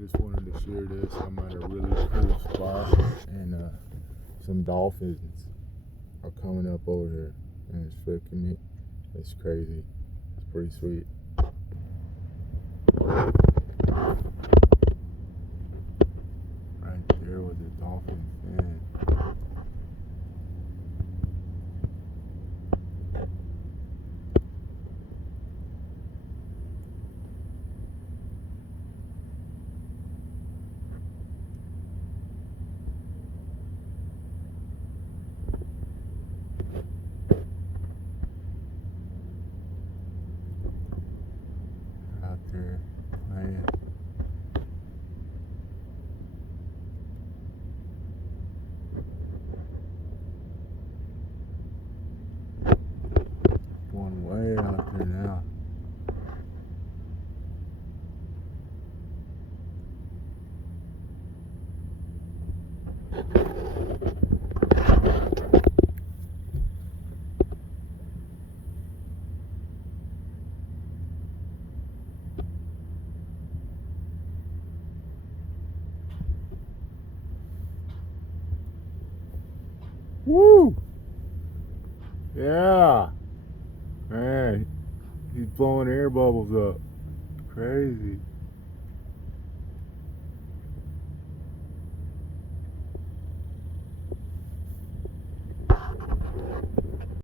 just wanted to share this. I'm at a really cool spot, and some dolphins are coming up over here, and it's flicking me. It's crazy. It's pretty sweet. Right there with the dolphin fin. Out there playing. Going way out there now. Woo! Yeah! Man, he's blowing air bubbles up. Crazy.